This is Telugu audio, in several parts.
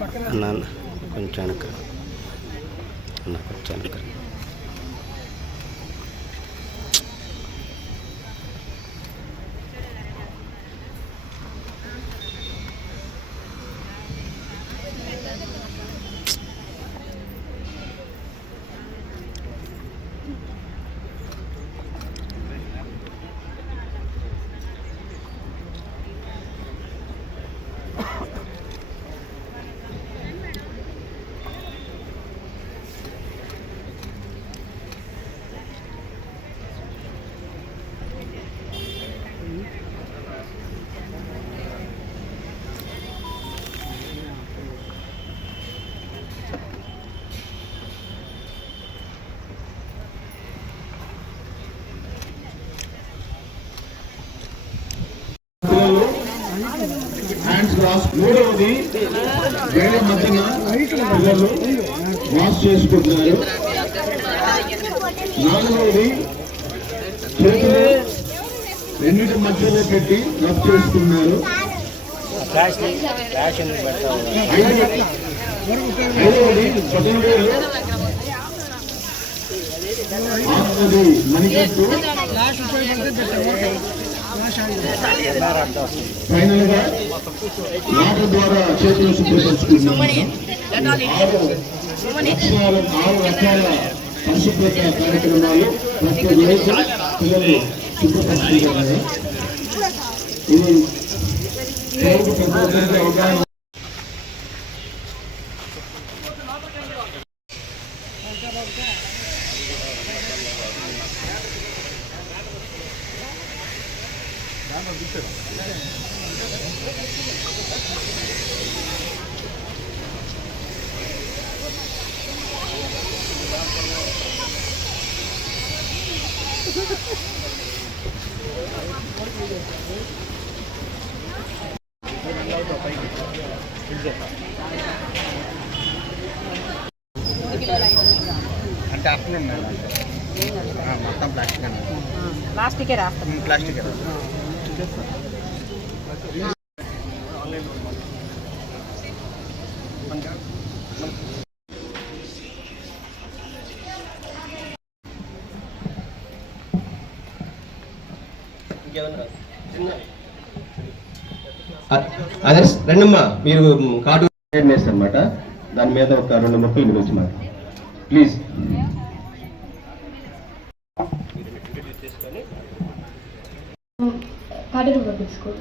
అన్న కొంచెం వెనక. అన్న కొంచెం వెనక. క్రాస్ మూడవది వేల మధ్యన పిల్లలు వాష్ చేసుకుంటున్నారు. నాలుగవది చేతులు రెండింటి మధ్యలో పెట్టి రబ్ చేసుకున్నారు ఐదవది ఐదవది పదమూడు మణికట్టు. ఫైనల్గా ద్వారా చేతులు శుభ్రపరుచుకుంటున్నాం ఆరు రకాల పరిశుభ్రత కార్యక్రమాలు ప్రతి రోజు పిల్లలు శుభ్రపరుచుకుంటున్నారు ఇది అంటే అట్లా ఉన్నాయి ఆ, మొత్తం ప్లాస్టిక్ అండి ప్లాస్టికే రాస్తాం. ప్లాస్టిక్ అదే రెండమ్మా మీరు కార్డు అవేర్నెస్ అనమాట దాని మీద ఒక రెండు మొక్కలు మీరు మాట please Cardinal Public School.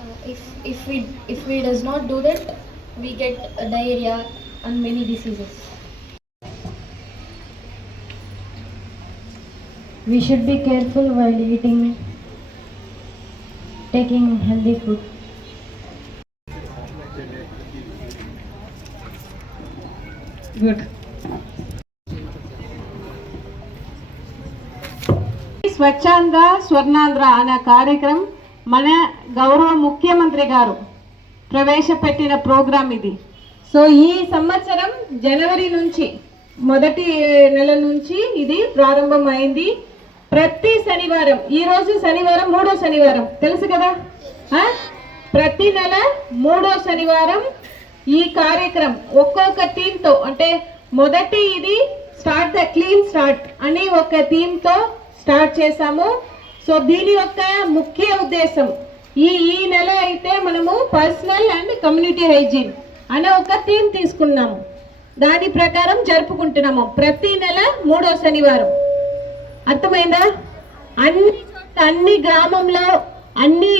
Uh, if if we if we does not do that, we get diarrhea and many diseases. We should be careful while eating, taking healthy food. Good. స్వచ్ఛంద స్వర్ణాంధ్ర అనే కార్యక్రమం మన గౌరవ ముఖ్యమంత్రి గారు ప్రవేశపెట్టిన ప్రోగ్రాం ఇది. సో ఈ సంవత్సరం జనవరి నుంచి మొదటి నెల నుంచి ఇది ప్రారంభమైంది. ప్రతి శనివారం ఈరోజు శనివారం మూడో శనివారం. తెలుసు కదా? ప్రతి నెల మూడో శనివారం ఈ కార్యక్రమం ఒక్కొక్క థీమ్తో. అంటే మొదటి ఇది స్టార్ట్ ద క్లీన్ స్టార్ట్ అని ఒక థీమ్తో స్టార్ట్ చేశాము. సో దీని యొక్క ముఖ్య ఉద్దేశం ఈ ఈ నెల అయితే మనము పర్సనల్ అండ్ కమ్యూనిటీ హైజీన్ అనే ఒక థీమ్ తీసుకున్నాము. దాని ప్రకారం జరుపుకుంటున్నాము. ప్రతి నెల మూడో శనివారం. అర్థమైందా? అన్ని చోట్ల, అన్ని గ్రామంలో అన్ని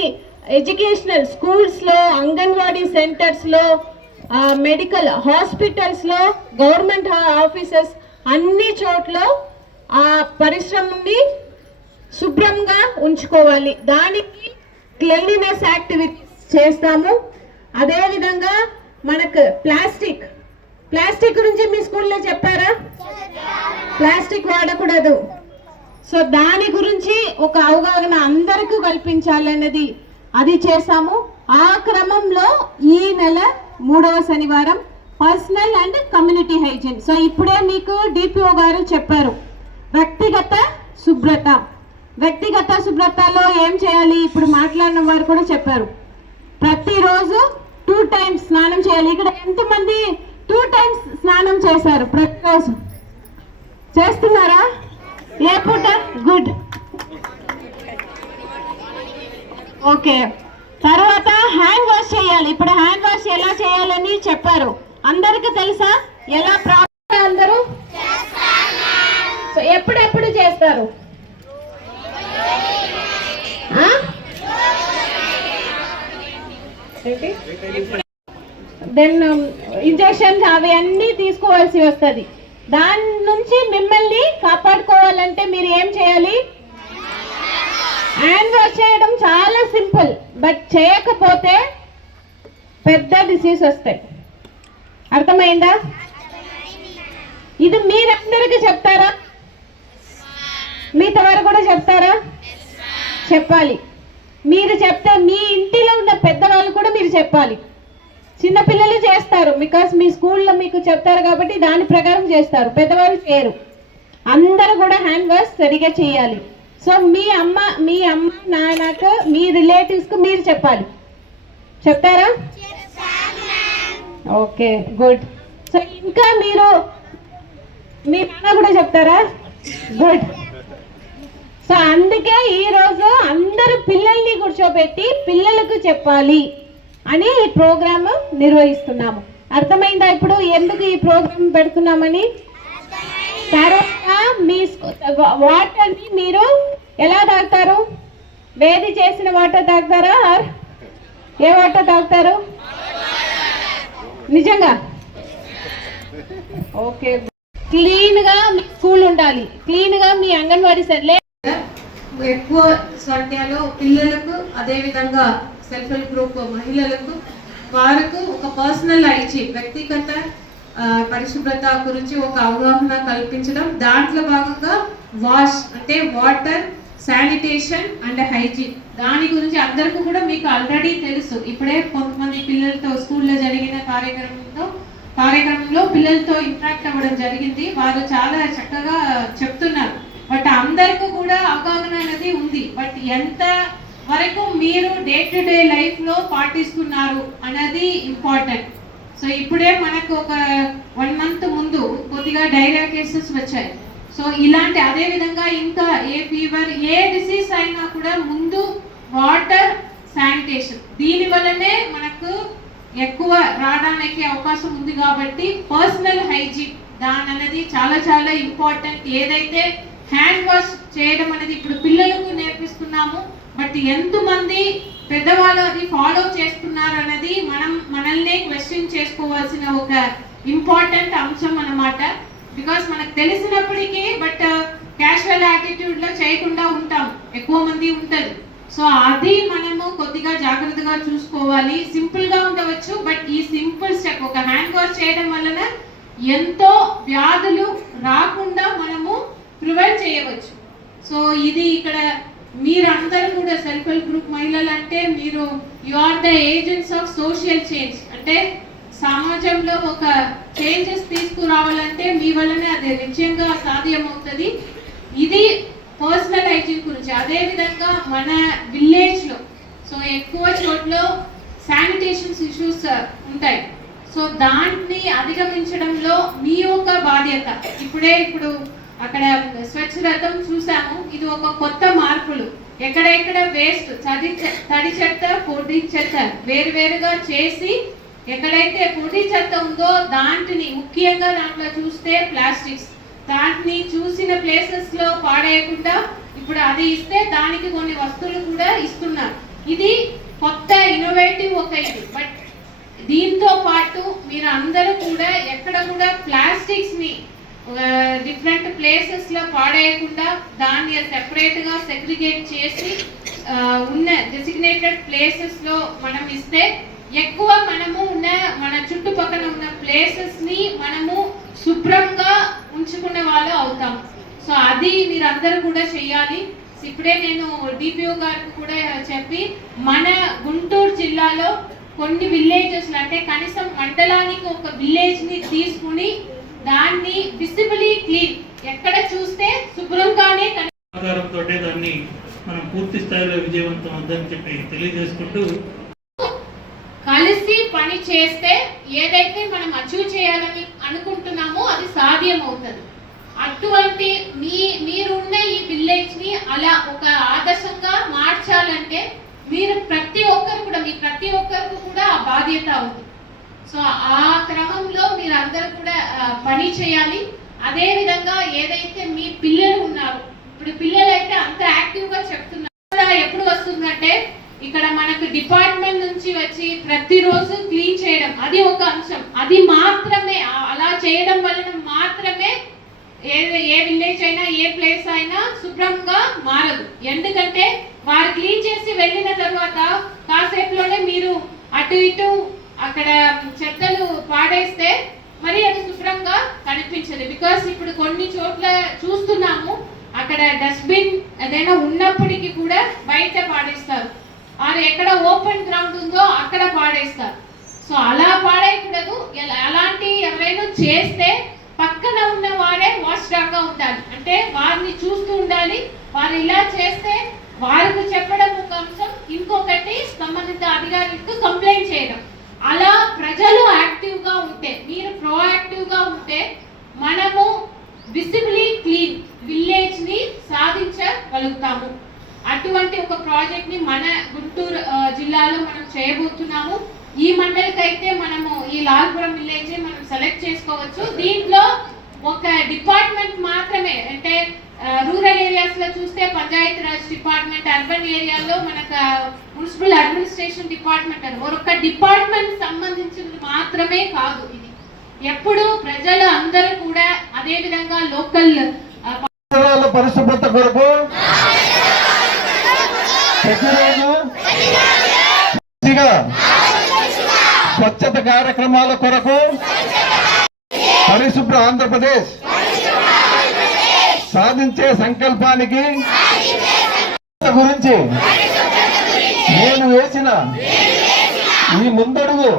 ఎడ్యుకేషనల్ స్కూల్స్లో అంగన్వాడీ సెంటర్స్లో మెడికల్ హాస్పిటల్స్లో గవర్నమెంట్ ఆఫీసెస్ అన్ని చోట్ల ఆ పరిశ్రమని శుభ్రంగా ఉంచుకోవాలి. దానికి క్లెన్లీనెస్ యాక్టివిటీస్ చేస్తాము. అదేవిధంగా మనకు ప్లాస్టిక్ ప్లాస్టిక్ గురించి మీ స్కూల్లో చెప్పారా? ప్లాస్టిక్ వాడకూడదు. సో దాని గురించి ఒక అవగాహన అందరికీ కల్పించాలన్నది అది చేశాము. ఆ క్రమంలో ఈ నెల మూడవ శనివారం personal and community hygiene. So ఇప్పుడే మీకు డిపిఓ గారు చెప్పారు. వ్యక్తిగత శుభ్రత. వ్యక్తిగత శుభ్రతలో ఏం చేయాలి? ఇప్పుడు మాట్లాడిన వారు కూడా చెప్పారు. ప్రతిరోజు టూ టైమ్స్ స్నానం చేయాలి. ఇక్కడ ఎంతమంది టూ టైమ్స్ స్నానం చేశారు ప్రతిరోజు? చేస్తున్నారా? ఏ పూట? గుడ్ ఓకే తర్వాత హ్యాండ్ వాష్ చేయాలి. ఇప్పుడు హ్యాండ్ వాష్ ఎలా చేయాలని చెప్పారు. అందరికి తెలుసా? ఎలా ప్రాబ్లం అందరూ? సో ఎప్పుడెప్పుడు చేస్తారు? దెన్ ఇంజెక్షన్స్ అవి అన్నీ తీసుకోవాల్సి వస్తుంది. దాని నుంచి మిమ్మల్ని కాపాడుకోవాలంటే మీరు ఏం చేయాలి? హ్యాండ్ వాష్ చేయడం చాలా సింపుల్ బట్ చేయకపోతే పెద్ద డిసీజ్ వస్తాయి. అర్థమైందా? ఇది మీరందరికీ చెప్తారా? మిగతా వారు కూడా చెప్తారా? చెప్పాలి. మీరు చెప్తే మీ ఇంటిలో ఉన్న పెద్దవాళ్ళు కూడా మీరు చెప్పాలి. చిన్నపిల్లలు చేస్తారు. బికాస్ మీ స్కూల్లో మీకు చెప్తారు కాబట్టి దాని ప్రకారం చేస్తారు. పెద్దవాళ్ళు చేయరు. అందరూ కూడా హ్యాండ్ వాష్ సరిగా చేయాలి. సో మీ అమ్మ మీ అమ్మ నాన్నకు మీ రిలేటివ్స్కు మీరు చెప్పాలి. చెప్తారా? ఓకే గుడ్ సో ఇంకా మీరు మీ నాన్న కూడా చెప్తారా? గుడ్ సో అందుకే ఈరోజు అందరు పిల్లల్ని కూర్చోబెట్టి పిల్లలకు చెప్పాలి అని ఈ ప్రోగ్రామ్ నిర్వహిస్తున్నాము. అర్థమైందా ఇప్పుడు? ఎందుకు ఈ ప్రోగ్రామ్ పెడుతున్నామని? తర్వాత మీ వాటర్ని మీరు ఎలా తాగుతారు? వేది చేసిన వాటర్ తాగుతారా? ఆర్ ఏ వాటర్ తాగుతారు? నిజంగా? ఓకే. క్లీన్గా మీ స్కూల్ ఉండాలి. క్లీన్గా మీ అంగన్వాడీ సర్లే ఎక్కువ సంఖ్యలో పిల్లలకు అదేవిధంగా సెల్ఫ్ హెల్ప్ గ్రూప్ మహిళలకు వారికి ఒక పర్సనల్ ఐచి వ్యక్తిగత పరిశుభ్రత గురించి ఒక అవగాహన కల్పించడం. దాంట్లో భాగంగా వాష్ అంటే వాటర్ శానిటేషన్ అండ్ హైజీన్. దాని గురించి అందరికీ కూడా మీకు ఆల్రెడీ తెలుసు. ఇప్పుడే కొంతమంది పిల్లలతో స్కూల్లో జరిగిన కార్యక్రమంలో కార్యక్రమంలో పిల్లలతో ఇంట్రాక్ట్ అవ్వడం జరిగింది. వారు చాలా చక్కగా చెప్తున్నారు. బట్ అందరికీ కూడా అవగాహన అనేది ఉంది. బట్ ఎంత వరకు మీరు డే టు డే లైఫ్లో పాటిస్తున్నారు అనేది ఇంపార్టెంట్. సో ఇప్పుడే మనకు ఒక వన్ మంత్ ముందు కొద్దిగా డైరియా కేసెస్ వచ్చాయి. సో ఇలాంటి అదే విధంగా ఇంకా ఏ ఫీవర్ ఏ డిసీజ్ అయినా కూడా ముందు వాటర్ శానిటేషన్. దీని వల్లనే మనకు ఎక్కువ రావడానికి అవకాశం ఉంది కాబట్టి పర్సనల్ హైజీన్ దాని అనేది చాలా చాలా ఇంపార్టెంట్. ఏదైతే హ్యాండ్ వాష్ చేయడం అనేది ఇప్పుడు పిల్లలకు నేర్పిస్తున్నాము. బట్ ఎంతమంది పెద్దవాళ్ళు అది ఫాలో చేస్తున్నారు అనేది మనం మనల్నే క్వశ్చన్ చేసుకోవాల్సిన ఒక ఇంపార్టెంట్ అంశం అన్నమాట. బికాస్ మనకు తెలిసినప్పటికీ బట్ క్యాషువల్ యాటిట్యూడ్లో చేయకుండా ఉంటాం. ఎక్కువ మంది ఉంటుంది సో అది మనము కొద్దిగా జాగ్రత్తగా చూసుకోవాలి. సింపుల్గా ఉండవచ్చు బట్ ఈ సింపుల్ స్టెప్ ఒక హ్యాండ్ వాష్ చేయడం వలన ఎంతో వ్యాధులు రాకుండా మనము ప్రివైడ్ చేయవచ్చు. సో ఇది ఇక్కడ మీరందరూ కూడా సెల్ఫ్ హెల్ప్ గ్రూప్ మహిళలు అంటే మీరు you are the agents of social change అంటే సమాజంలో ఒక చేంజెస్ తీసుకురావాలంటే మీ వల్లనే అది నిజంగా సాధ్యమవుతుంది. ఇది పర్సనల్ హైజీన్ గురించి. అదే విధంగా మన విలేజ్లో సో ఎక్కువ చోట్ల శానిటేషన్స్ ఇష్యూస్ uh, ఉంటాయి. సో దాన్ని అధిగమించడంలో మీ యొక్క బాధ్యత. ఇప్పుడే ఇప్పుడు అక్కడ స్వచ్ఛ రథం చూసాము. ఇది ఒక కొత్త మార్పులు. ఎక్కడెక్కడ వేస్ట్ తడి తడి చెత్త పొడి చెత్త వేరువేరుగా చేసి ఎక్కడైతే పొడి చెత్త ఉందో దాంట్ని ముఖ్యంగా దాంట్లో చూస్తే ప్లాస్టిక్స్. దాంట్ని చూసిన ప్లేసెస్లో పాడేయకుండా ఇప్పుడు అది ఇస్తే దానికి కొన్ని వస్తువులు కూడా ఇస్తున్నారు. ఇది కొత్త ఇన్నోవేటివ్ ఒక ఇది. బట్ దీంతో పాటు మీరు అందరూ కూడా ఎక్కడ కూడా ప్లాస్టిక్స్ని డిఫరెంట్ ప్లేసెస్లో పాడేయకుండా దాన్ని సెపరేట్గా సెగ్రిగేట్ చేసి ఉన్న డెసిగ్నేటెడ్ ప్లేసెస్లో మనం ఇస్తే ఎక్కువ మనము ఉన్న మన చుట్టుపక్కల ఉన్న ప్లేసెస్ని మనము శుభ్రంగా ఉంచుకునే వాళ్ళు అవుతాం. సో అది మీరందరూ కూడా చెయ్యాలి. ఇప్పుడే నేను డిపిఓ గారికి కూడా చెప్పి మన గుంటూరు జిల్లాలో కొన్ని విలేజెస్ అంటే కనీసం మండలానికి ఒక విలేజ్ని తీసుకుని దాన్ని విజిబిలీ క్లీన్ ఎక్కడ చూస్తే శుభ్రంగానే సహకారంతో దాన్ని మనం పూర్తి స్థాయిలో విజయవంతం అవుతుందని చెప్పి తెలియజేసుకుంటూ చేస్తే ఏదైతే మనం అచీవ్ చేయాలని అనుకుంటున్నామో అది సాధ్యం అవుతుంది అటువంటి మీ మీరున్న ఈ విలేజ్ని అలా ఒక ఆదర్శంగా మార్చాలంటే మీరు ప్రతి ఒక్కరు కూడా మీ ప్రతి ఒక్కరికి కూడా ఆ బాధ్యత ఉంది. సో ఆ క్రమంలో మీరు అందరూ కూడా పని చేయాలి. అదే విధంగా ఏదైతే మీ పిల్లలు ఉన్నారు ఇప్పుడు పిల్లలు అయితే అంత యాక్టివ్గా చెప్తున్నారు ఎప్పుడు వస్తుందంటే ఇక్కడ మనకు డిపార్ట్మెంట్ నుంచి వచ్చి ప్రతిరోజు క్లీన్ చేయడం అది ఒక అంశం. అది మాత్రమే అలా చేయడం వలన మాత్రమే ఏ ఏ విలేజ్ అయినా ఏ ప్లేస్ అయినా శుభ్రంగా మారదు. ఎందుకంటే వారు క్లీన్ చేసి వెళ్ళిన తర్వాత కాసేపులోనే మీరు అటు ఇటు అక్కడ చెత్తలు పాడేస్తే మరి అది శుభ్రంగా కనిపించదు. బికాస్ ఇప్పుడు కొన్ని చోట్ల చూస్తున్నాము అక్కడ డస్ట్బిన్ ఏదైనా ఉన్నప్పటికీ కూడా బయట పాడేస్తారు. ఆరు ఎక్కడ ఓపెన్ గ్రౌండ్ ఉందో అక్కడ పాడేస్తారు. సో అలా పాడేయకూడదు. ఎలా- అలాంటి ఎవరైనా చేస్తే పక్కన ఉన్న వారే వాచ్ ఉండాలి. అంటే వారిని చూస్తూ ఉండాలి. వారు ఇలా చేస్తే వారికి చెప్పడం ఒక అంశం. ఇంకొకటి సంబంధిత అధికారులకు కంప్లైంట్ చేయడం. అలా ప్రజలు యాక్టివ్గా ఉంటే మీరు ప్రోయాక్టివ్గా ఉంటే మనము విజిబిలీ క్లీన్ విలేజ్ని సాధించగలుగుతాము. అటువంటి ఒక ప్రాజెక్ట్ని మన గుంటూరు జిల్లాలో మనం చేయబోతున్నాము. ఈ మండలికి అయితే మనము ఈ లాల్పురం విలేజ్ మనం సెలెక్ట్ చేసుకోవచ్చు. దీంట్లో ఒక డిపార్ట్మెంట్ మాత్రమే అంటే రూరల్ ఏరియాస్లో చూస్తే పంచాయతీ రాజ్ డిపార్ట్మెంట్ అర్బన్ ఏరియాలో మనకు మున్సిపల్ అడ్మినిస్ట్రేషన్ డిపార్ట్మెంట్ అని. ఒక డిపార్ట్మెంట్ సంబంధించినది మాత్రమే కాదు ఇది. ఎప్పుడు ప్రజలు అందరూ కూడా అదే విధంగా లోకల్ పరిశుభ్రత కొరకు ప్రతిరోజు స్వచ్ఛత కార్యక్రమాల కొరకు పరిశుభ్ర ఆంధ్రప్రదేశ్ సాధించే సంకల్పానికి గురించి నేను వేసిన ఈ ముందడుగు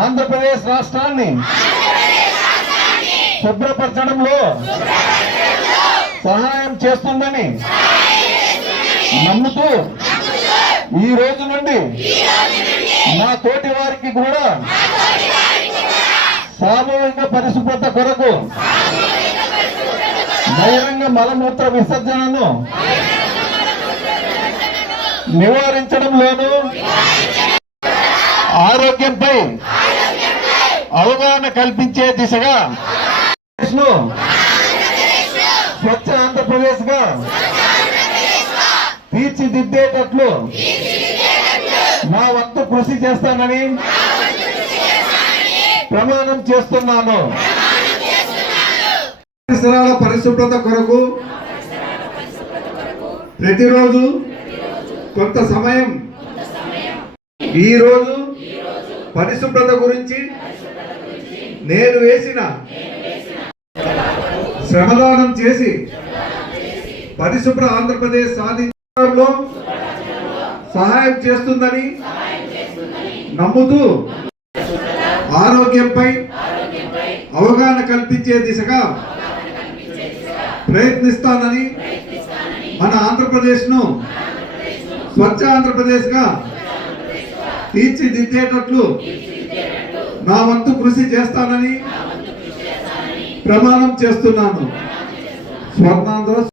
ఆంధ్రప్రదేశ్ రాష్ట్రాన్ని శుభ్రపరచడంలో సహాయం చేస్తుందని నమ్ముతూ ఈ రోజు నుండి నా తోటి వారికి కూడా సామూహిక పరిశుభ్రత కొరకు బహిరంగ మలమూత్ర విసర్జనను నివారించడంలోను ఆరోగ్యంపై అవగాహన కల్పించే దిశగా స్వచ్ఛ ఆంధ్రప్రదేశ్గా తీర్చిదిద్దేటట్లు నా వంతు కృషి చేస్తానని ప్రమాణం చేస్తున్నాను. పరిసరాల పరిశుభ్రత కొరకు ప్రతిరోజు కొంత సమయం ఈరోజు పరిశుభ్రత గురించి నేను వేసిన శ్రమదానం చేసి పరిశుభ్ర ఆంధ్రప్రదేశ్ సాధించడంలో సహాయం చేస్తుందని నమ్ముతూ ఆరోగ్యంపై అవగాహన కల్పించే దిశగా ప్రయత్నిస్తానని మన ఆంధ్రప్రదేశ్ను స్వచ్ఛ ఆంధ్రప్రదేశ్గా తీర్చిదిద్దేటట్లు నా వంతు కృషి చేస్తానని ప్రమాణం చేస్తున్నాను. స్వర్ణాంధ్ర